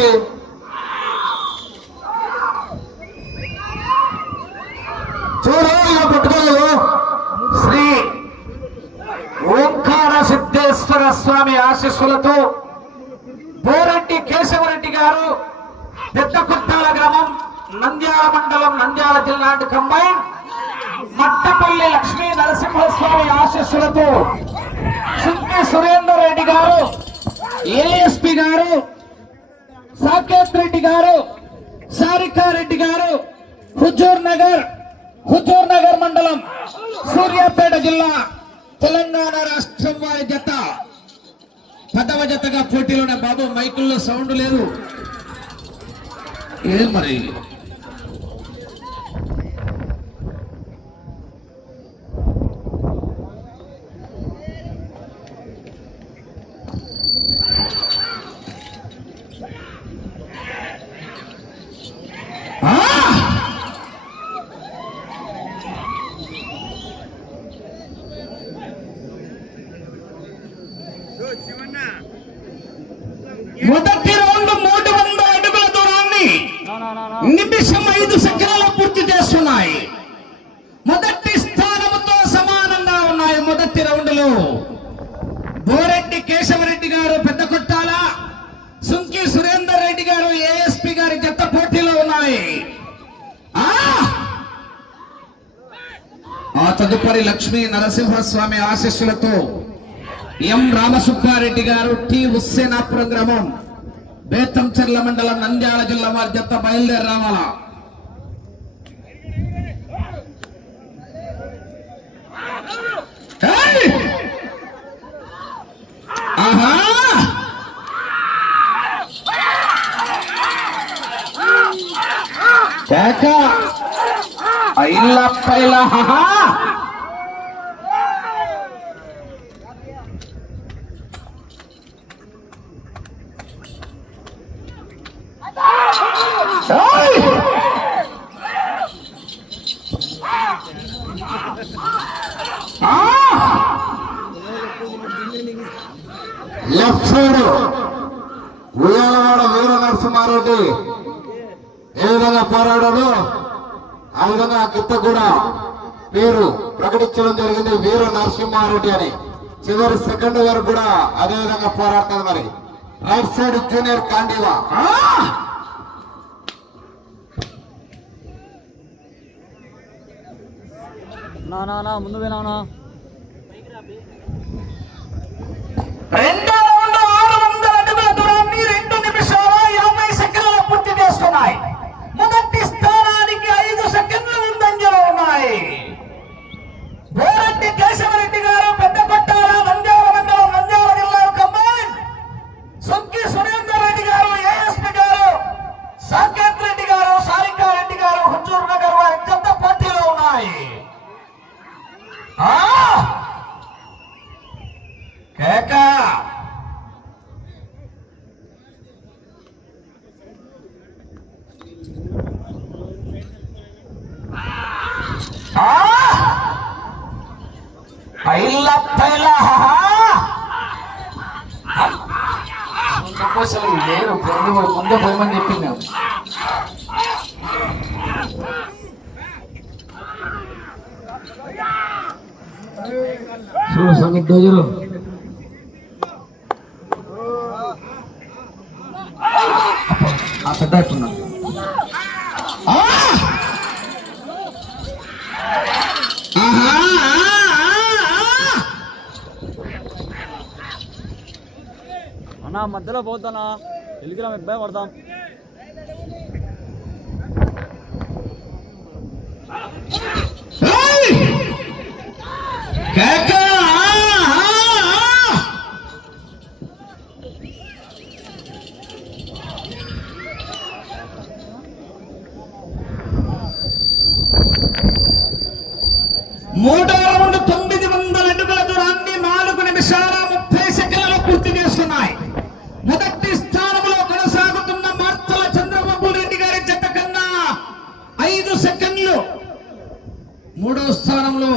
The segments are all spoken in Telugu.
శక్తి చూడు ఇలా పట్టుకోలేదు. శ్రీ ఓంకార సిద్ధేశ్వర స్వామి ఆశీస్సులతో బోరెడ్డి కేశవరెడ్డి గారు పెద్దకొట్టాల గ్రామం నంద్యాల మండలం నంద్యాల జిల్లా కంబైన్ మట్టపల్లి లక్ష్మీ నరసింహస్వామి ఆశీస్సులతో సుంకి సురేందర్ రెడ్డి గారు ఏఎస్పీ గారు సాకేత్ రెడ్డి గారు సారికారెడ్డి గారు హుజూర్ నగర్ మండలం సూర్యాపేట జిల్లా తెలంగాణ రాష్ట్రం వారి జత 10వ జతగా పోటీలోనే. బాబు మైకుల్లో సౌండ్ లేదు ఏం మరి. మొదటి రౌండ్ 300 అడుగుల దూరాన్ని నిమిషం 5 సెకండ్ల పూర్తి చేస్తున్నాయి. మొదటి స్థానంతో సమానంగా ఉన్నాయి. మొదటి రౌండ్ లో బోరెడ్డి కేశవరెడ్డి గారు పెద్దకొట్టాల, సుంకి సురేందర్ రెడ్డి గారు ఏఎస్పీ గారి జత పోటీలో ఉన్నాయి. ఆ తదుపరి లక్ష్మీ నరసింహస్వామి ఆశీస్సులతో ఎం రామసుబ్బారెడ్డి గారు టి హుస్సేనాపురం గ్రామం బేతంచెర్ల మండలం నంద్యాల జిల్లా వారి జత బయలుదేరి రావాలా. ఆహా ఇలా పైలా లెఫ్ట్ సైడ్ ఉయ్యాలవాడ వీర నరసింహారెడ్డి ఏ విధంగా పోరాడాడు ఆ విధంగా గిత్త కూడా పేరు ప్రకటించడం జరిగింది వీర నరసింహారెడ్డి అని. చివరి సెకండ్ వరకు కూడా అదే విధంగా పోరాడుతుంది. మరి రైట్ సైడ్ జూనియర్ కాండివా ముందు పోయినా. రెండో రౌండ్ 600 అడుగుల దూరాన్ని 2 నిమిషాల 50 సెకండ్ల పూర్తి చేస్తున్నాయి. మొదటి స్థానానికి 5 సెకండ్లు ముందంజలో ఉన్నాయి. బోరెడ్డి కేశవరెడ్డి గారు పెద్దకొట్టాల నంద్యాల మండలం నంద్యాల జిల్లా కంబైన్, సుంకి సురేందర్ రెడ్డి గారు ఏఎస్పీ గారు సాకేత్ రెడ్డి గారు సారికారెడ్డి గారు హుజూర్ నగర్ వారి జత పోటీలో ఉన్నాయి. కేక లేరు ముందే పోయమని చెప్పింది. సంగతి రోజులు పెద్దట్టున్నా అన్నా మధ్యలో పోతానా ఎలిగిరా ఇబ్బంది పడతాం. మూడో రౌండ్ 900 అడుగుల దూరాన్ని 4 నిమిషాల 30 సెకండ్లలో పూర్తి చేస్తున్నాయి. మొదటి స్థానంలో కొనసాగుతున్న మార్తల చంద్రబాబు రెడ్డి గారి జత కన్నా 5 సెకండ్లు. మూడో స్థానంలో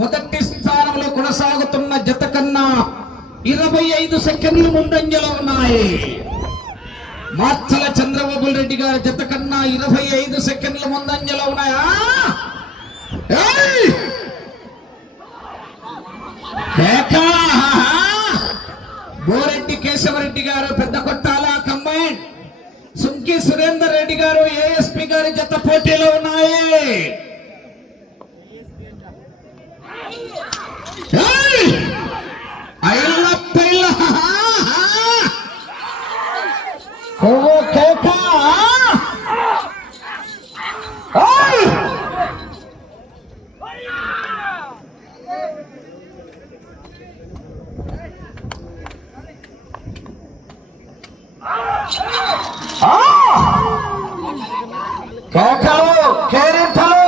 మొదటి స్థానంలో కొనసాగుతున్న జత కన్నా 25 సెకండ్లు ముందంజలో ఉన్నాయి. మాచల చంద్రబాబు రెడ్డి గారి జత కన్నా 25 సెకండ్ల ముందంజలో ఉన్నాయా? బోరెడ్డి కేశవరెడ్డి గారు పెద్ద కొట్టాల కంబైన్, సుంకి సురేందర్ రెడ్డి గారు ఏఎస్పీ గారి జత పోటీలో ఉన్నాయి. కేకలు కేరింతలు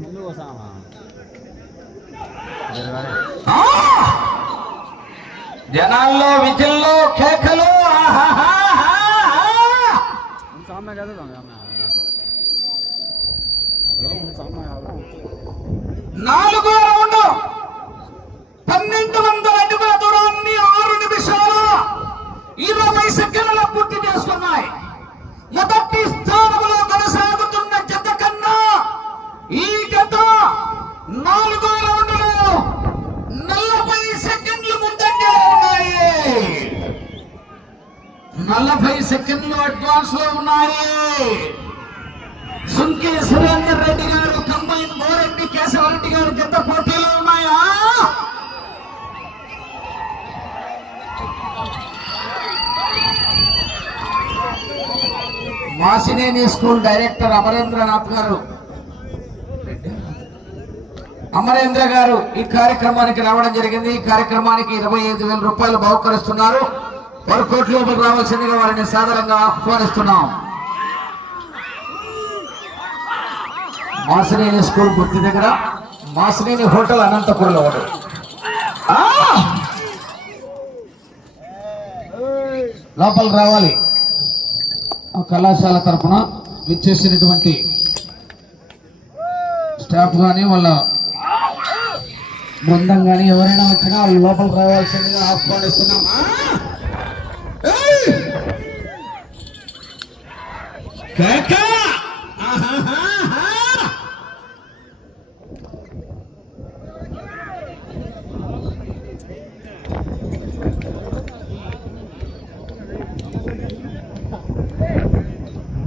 ముందు వస్తామా? జనాల్లో విజిల్లో కేకలు सामने कैसे सामने 4వ రౌండ్ 1200 అడుగుల దూరాన్ని 6 నిమిషాల 20 సెకండ్ల పూర్తి చేసుకున్నాయి. మొదటి స్థానంలో కొనసాగుతున్న జత కన్నా ఈ జత 4వ రౌండ్లో 40 సెకండ్లు ముందంజలో ఉన్నాయి. 40 సెకండ్లు అడ్వాన్స్ లో ఉన్నాయి. సుంకే సురేందర్ రెడ్డి గారు కంబైన్, బోరెడ్డి కేశవరెడ్డి గారు జత పోటీలో ఉన్నాయా? మాసినేని స్కూల్ డైరెక్టర్ అమరేంద్ర గారు ఈ కార్యక్రమానికి రావడం జరిగింది. ఈ కార్యక్రమానికి 25,000 రూపాయలు బహుకరిస్తున్నారు. వారు కోర్టు లోపలికి రావాల్సిందిగా వారిని సాధారణంగా ఆహ్వానిస్తున్నాం. మాసినేని స్కూల్ గుర్తు దగ్గర మాసినేని హోటల్ అనంతపురంలో ఒకటి. లోపలికి రావాలి. కళాశాల తరఫున విచ్చేసినటువంటి స్టాఫ్ కానీ వాళ్ళ బృందం కానీ ఎవరైనా వచ్చినా వాళ్ళు లోపలికి రావాల్సిందిగా ఆహ్వానిస్తున్నాం.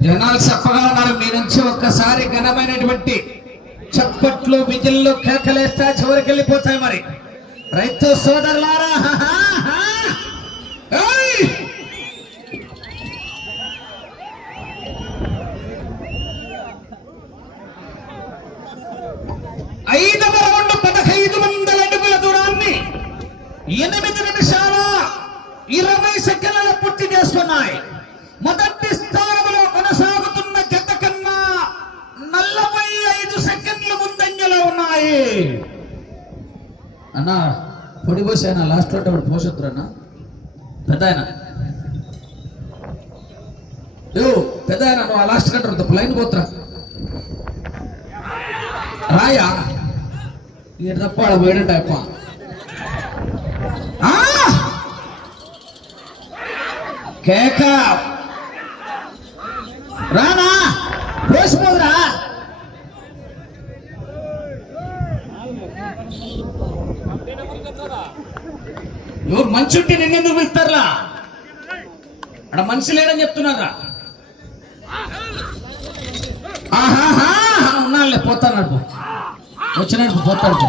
జనాలు చప్పగా ఉన్నారు. మీ నుంచి ఒక్కసారి ఘనమైనటువంటి చప్పట్లు విజిల్లు కేకలేస్తా చివరికి వెళ్ళిపోతాయి. మరి రైతు సోదరులారా, 5వ రౌండ్ 1500 అడుగుల దూరాన్ని 8 నిమిషాల 20 సెకండ్ల పూర్తి చేసుకున్నాయి. మొదటి స్థానంలో కొనసాగుతున్న జత కన్నా 45 సెకండ్లు ముందంజలో ఉన్నాయి. అన్నా పొడి పోసి ఆయన లాస్ట్ లో పోసొద్దురు అన్న. పెద్ద ఆయన పెద్ద ఆయన నువ్వు ఆ లాస్ట్ కంటారు ప్లైన్ పోతురా రాయా ఇటు తప్ప ఆడ పోయాడంట అప్ప. కేక రానా పోసిపోదురా. ఎవరు మంచి ఉంటే నిన్నెందుకు పిలుస్తారా? అక్కడ మనిషి లేడని చెప్తున్నారా? ఉన్నానులే పోతాను వచ్చినట్టు పోతాడు.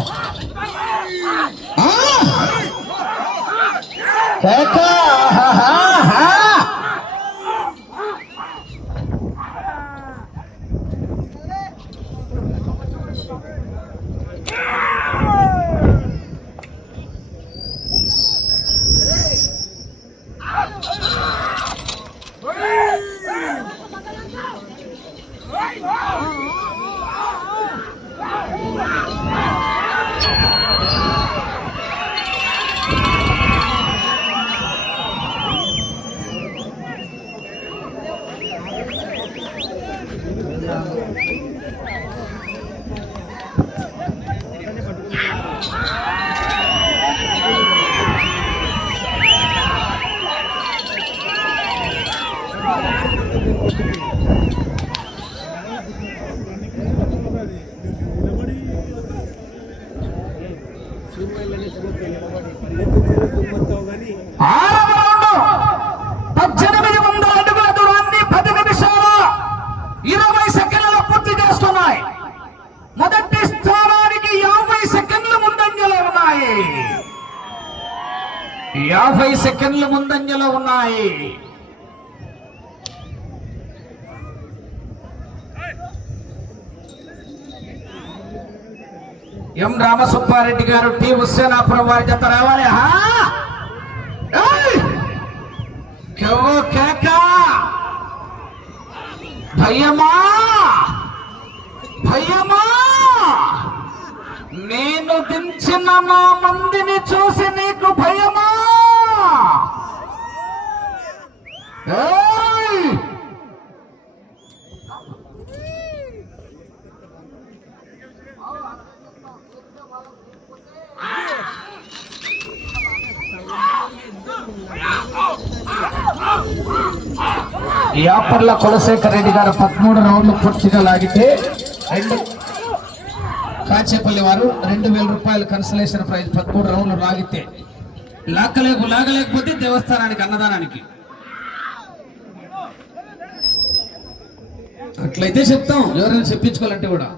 మొదటి స్థానానికి 50 సెకండ్లు ముందంజలో ఉన్నాయి. 50 సెకండ్లు ముందంజలో ఉన్నాయి. ఎం రామసుబ్బారెడ్డి గారు టి హుస్సేనాపురం వారి జత రావాలి. భయ్యమా భయ్యమా, నేను దించిన నా మందిని చూసి నీకు భయమా? యాపర్ల కులశేఖర్ రెడ్డి గారు 13 రౌండ్లు పూర్తిగా లాగితే కాచేపల్లి వారు 2000 రూపాయలు కన్సలేషన్ ప్రైజ్ 13 రౌండ్లు లాగితే లాగలేకపోతే దేవస్థానానికి అన్నదానానికి అట్లయితే చెప్తాం. ఎవరైనా చెప్పించుకోవాలంటే కూడా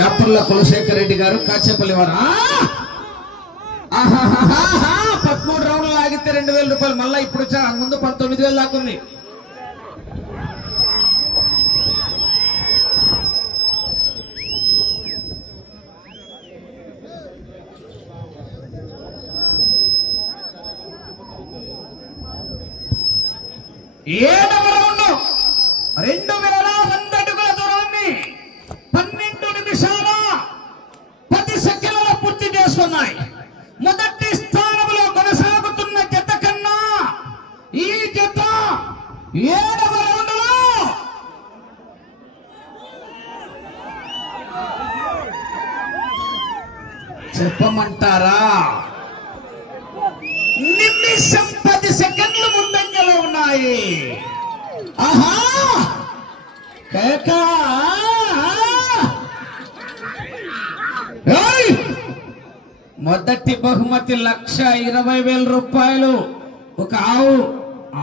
యాపర్ల కులశేఖర్ రెడ్డి గారు కాచేపల్లి వారు 13 రౌండ్లు లాగితే 2000 రూపాయలు. మళ్ళా ఇప్పుడు ముందు 19,000 దాకా ఉంది. ఏడవ రౌండ్ 2100 అడుగుల దూరాన్ని 12 నిమిషాల 10 సెకండ్లలో పూర్తి చేసుకున్నాయి. మొదటి స్థానంలో కొనసాగుతున్న జత కన్నా ఈ జత 7వ రౌండ్లో చెప్పమంటారా నిమిషం 10 సెకండ్లు ముందంజలో ఉన్నాయి. ఆహా మొదటి బహుమతి 1,20,000 రూపాయలు. ఒక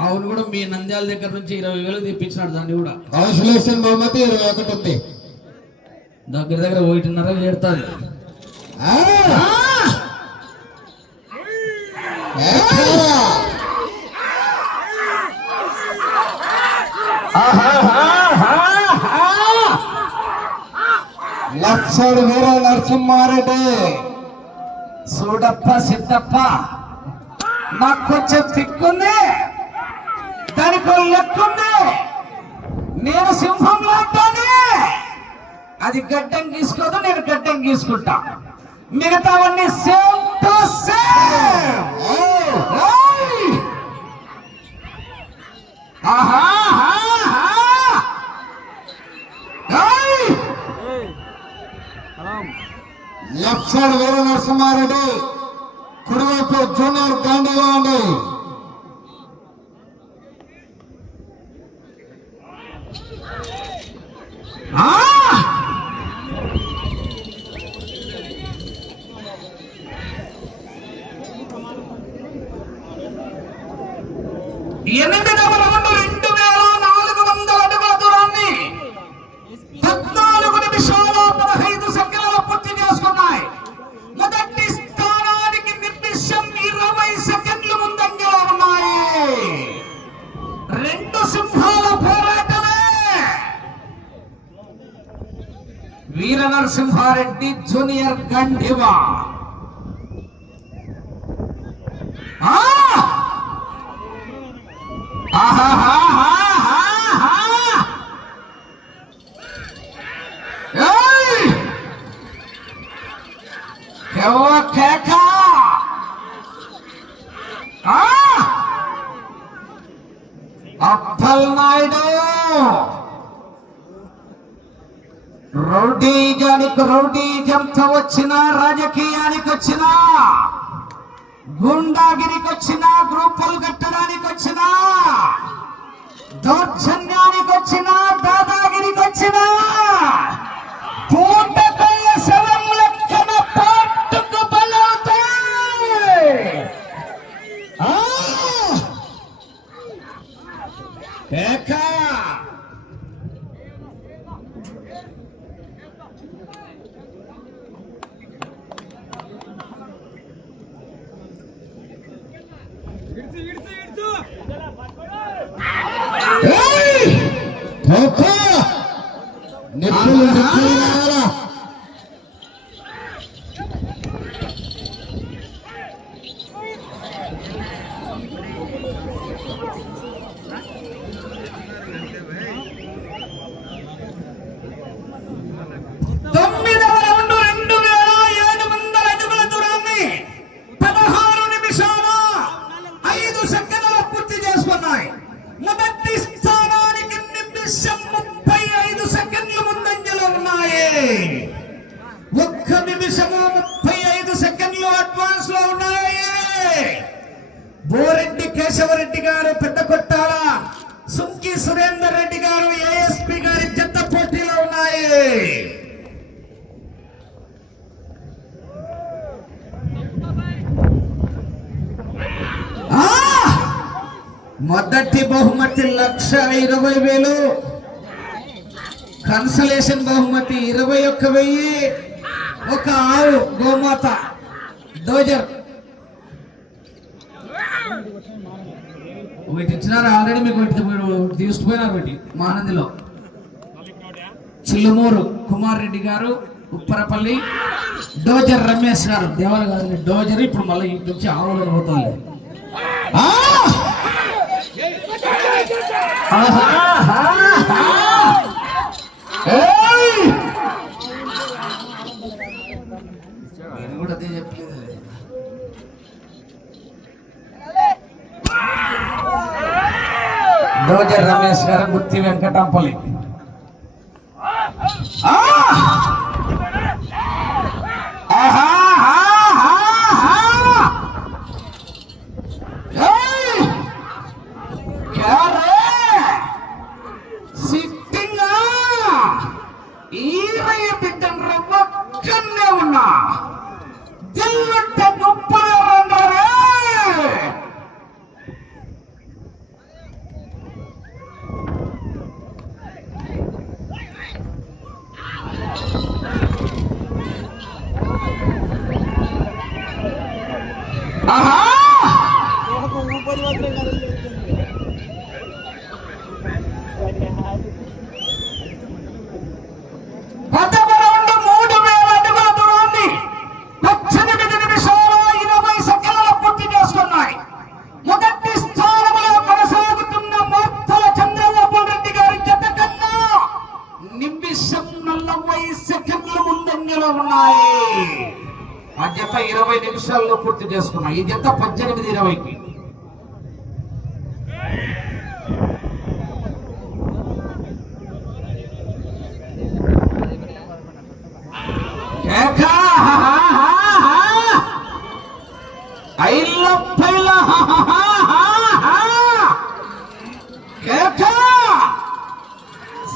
ఆవును కూడా మీ నంద్యాల దగ్గర నుంచి 20,000 తెప్పించినాడు. దాన్ని కూడా కన్సలేషన్ బహుమతి 21 ఉంది. దగ్గర 1.5 చేరుతుంది. లక్షడు వీర నరసింహారెడ్డి చూడప్ప సిద్ధప్ప, నాకు కొంచెం తిక్కుంది, దానికి లెక్కుంది. నేను సింహం లాంటానే, అది గడ్డం గీసుకోదు, నేను గడ్డం గీసుకుంటా. మిగతావన్నీ సేమ్ టు సేమ్. లక్షడు వీర నరసింహారెడ్డి కుడివైపు జూనియర్ గాంధీగా ఉంది. ఎనిమిదవ రౌండ్ 2,400 అడుగుల దూరాన్ని 14 నిమిషాల 15 సెకండ్లలో పూర్తి చేసుకున్నాయి. మొదటి స్థానానికి నిమిషం 20 సెకండ్లు ముందంజలో ఉన్నాయి. 2 సింహాల పోరాటమే. వీర నరసింహారెడ్డి జూనియర్ గండివా. కేక అప్పలనాయుడు రౌడీజానికి రౌడీజంతో వచ్చిన, రాజకీయానికి వచ్చిన, గుండాగిరికి వచ్చిన, గ్రూపులు కట్టడానికి వచ్చిన, దౌర్జన్యానికి వచ్చిన, దాదాగిరికి వచ్చిన, పూటకయ్య శవం లెక్కన పాటుకు బలవుతాయి. మొదటి స్థానానికి నిమిషం 35 సెకండ్లు ముందంజలో ఉన్నాయి. 1 నిమిషము 35 సెకండ్లు అడ్వాన్స్ లో ఉన్నాయి. బోరెడ్డి కేశవరెడ్డి గారు పెద్ద కొట్టాల, సుంకి సురేందర్ రెడ్డి గారు ఏఎస్పీ గారి జత పోటీలో ఉన్నాయి. మొదటి బహుమతి 1,20,000, కన్సలేషన్ బహుమతి 21,000, ఒక ఆవు గోమాత డోజర్ వీటి ఇచ్చినారు. ఆల్రెడీ మీకు తీసుకుపోయినారు. వీటి మహానందిలో చిల్లుమూరు కుమార్ రెడ్డి గారు, ఉప్పరపల్లి డోజర్ రమేష్ గారు, దేవాల గారు డోజర్. ఇప్పుడు మళ్ళీ ఇంటి నుంచి ఆవులు పోతుంది. నేను కూడా అదే చెప్పలేదు. డోజర్ రమేష్ గారు, గుత్తి వెంకటాంపల్లి. ఉన్నా దిల్లుంటే గుప్పలు రండారే. ఆ జత 20 నిమిషాల్లో పూర్తి చేసుకున్నాం. ఈ జత 18:20కి.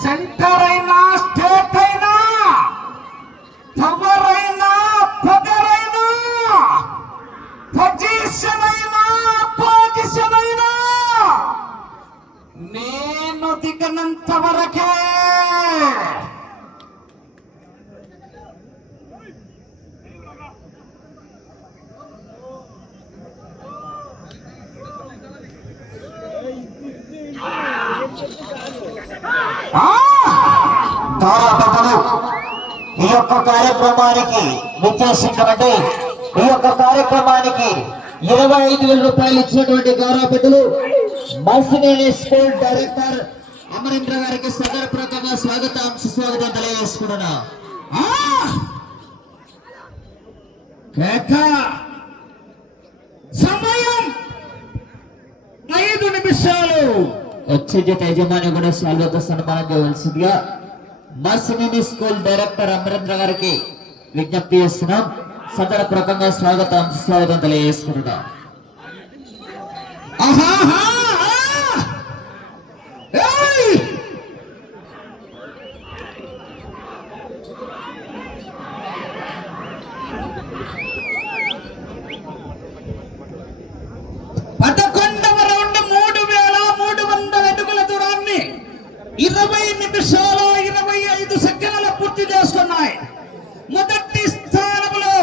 సెంటర్ అయినా స్టేట్ అయినా పవరైనా పగరైనా పొజిషన్ అయినా పొజిషన్ అయినా నేను దిగనంత వరకే. ఈ యొక్క కార్యక్రమానికి విచ్చేసినటువంటి ఈ యొక్క కార్యక్రమానికి 25,000 రూపాయలు ఇచ్చినటువంటి గౌరవ పెద్దలు మల్సినేని స్కూల్ డైరెక్టర్ అమరేంద్ర గారికి సగర్భంగా స్వాగతం సుస్వాగతం తెలియజేసుకుంటున్నా. సమయం 5 నిమిషాలు వచ్చే జత యజమాని కూడా శాల్వతో సన్మానం చేయవలసిందిగా మర్సినేని స్కూల్ డైరెక్టర్ అమరేంద్ర గారికి విజ్ఞప్తి చేస్తున్నాం. సదరపూర్వకంగా స్వాగతం తెలియజేసుకుంటున్నాం. పదకొండవ రౌండ్ 3300 అడుగుల దూరాన్ని 20 నిమిషాల 25 సెకండ్ల పూర్తి చేసుకున్నాయి. మొదటి స్థానంలో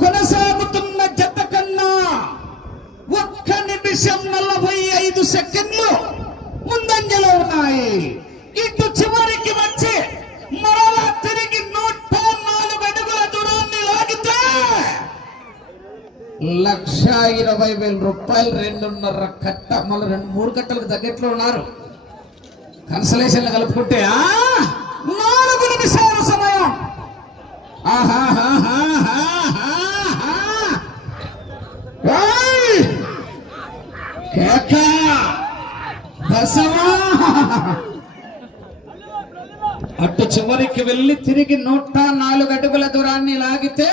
కొనసాగుతున్న జత కన్నా 1 నిమిషం 45 సెకండ్లు ముందంజలో ఉన్నాయి. ఇటు చివరికి వచ్చి మరలా తిరిగి 104 అడుగుల దూరాన్ని లాగితే 1,20,000 రూపాయలు 2.5 కట్ట, మళ్ళీ 3 కట్టలకు తగ్గట్లో ఉన్నారు. కన్సలేషన్లు కలుపుకుంటే 4 నిమిషాల సమయం. అటు చివరికి వెళ్ళి తిరిగి 104 అడుగుల దూరాన్ని లాగితే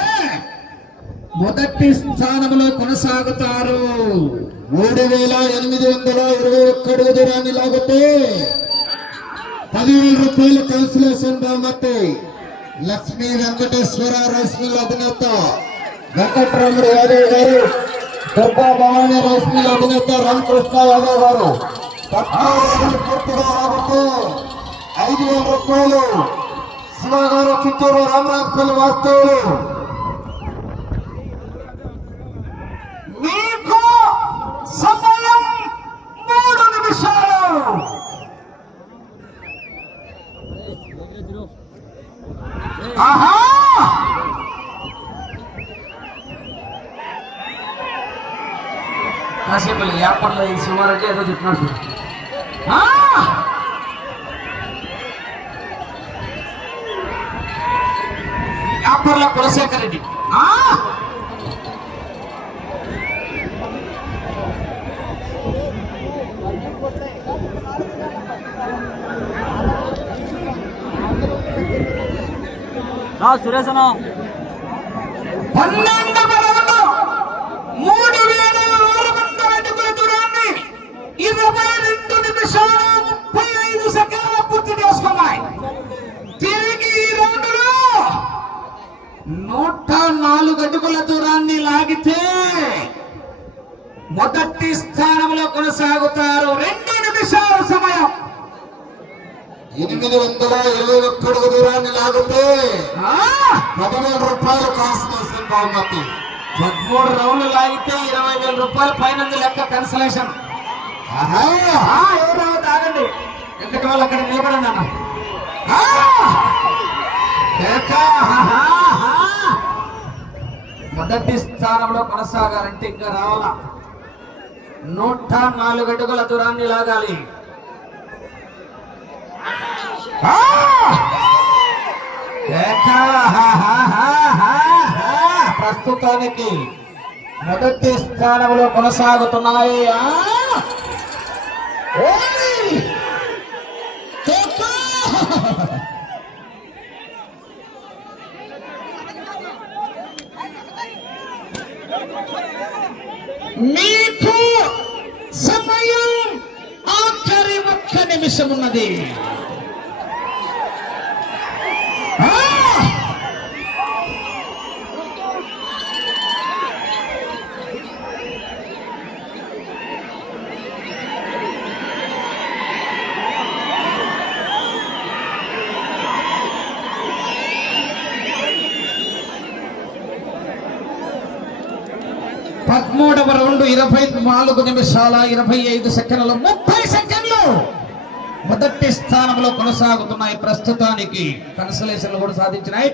మొదటి స్థానంలో కొనసాగుతారు. 3,821 అడుగు దూరాన్ని లాగితే 10,000 రూపాయలు కన్సలేషన్ బహుమతి. లక్ష్మీ వెంకటేశ్వర రైస్ మిల్ అధినేత వెంకటరాముడు యాదవ్ గారు, దుర్గా భవానీ రైస్ మిల్ అధినేత రామకృష్ణ యాదవ్ గారు పూర్తిగా లాగితే 5,000 రూపాయలు. శివ గారు చిత్తూరు రామరాజపల్లి వాస్తవులు. మీకు సమయం 3 నిమిషాలు. కాసేపు వ్యాపారంలో ఈ సుమారు ఏదో చెప్తున్నాడు. వ్యాపారంలో కులశేఖర్ రెడ్డి సురేష్ అన్న 12వ రౌండ్ 3,600 అడుగుల దూరాన్ని 22 నిమిషాల 35 సెకండ్ల పూర్తి చేసుకున్నాయి. తిరిగి ఈ రౌండ్లో 104 అడుగుల దూరాన్ని లాగితే మొదటి స్థానంలో కొనసాగుతారు. 2 నిమిషాల సమయం. 821 అడుగు దూరాన్ని లాగితే 10,000 రూపాయలు కన్సలేషన్ బహుమతి. 13 రౌండ్లు లాగితే 20,000 రూపాయలు పైన లెక్క కన్సలేషన్. తాగండి ఎందుకు వాళ్ళు అక్కడ నిలబడండి అన్న. మొదటి స్థానంలో కొనసాగాలంటే ఇంకా రావాలా. 104 అడుగుల దూరాన్ని లాగాలి. ప్రస్తుతానికి మొదటి స్థానంలో కొనసాగుతున్నాయి. మీకు సమయం ఆఖరి 1 నిమిషం ఉన్నది. పదమూడవ రౌండ్ 24 నిమిషాల 25 సెకండ్లు 30 సెకండ్లు మొదటి స్థానంలో కొనసాగుతున్నాయి. ప్రస్తుతానికి కన్సలేషన్లు కూడా సాధించినాయి.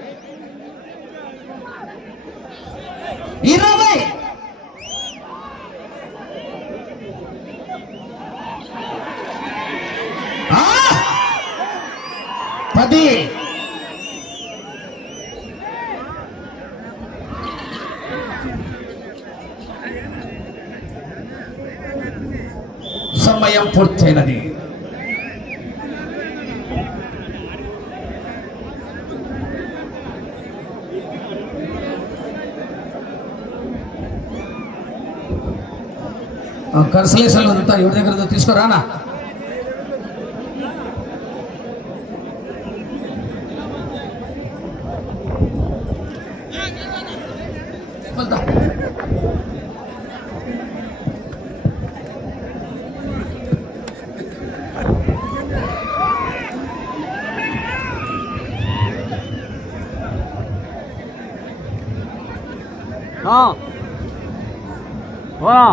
20 10 9 సమయం పూర్తయినది. కన్సలేషన్ అంతా ఎవరి దగ్గర తీసుకురానా? పోనా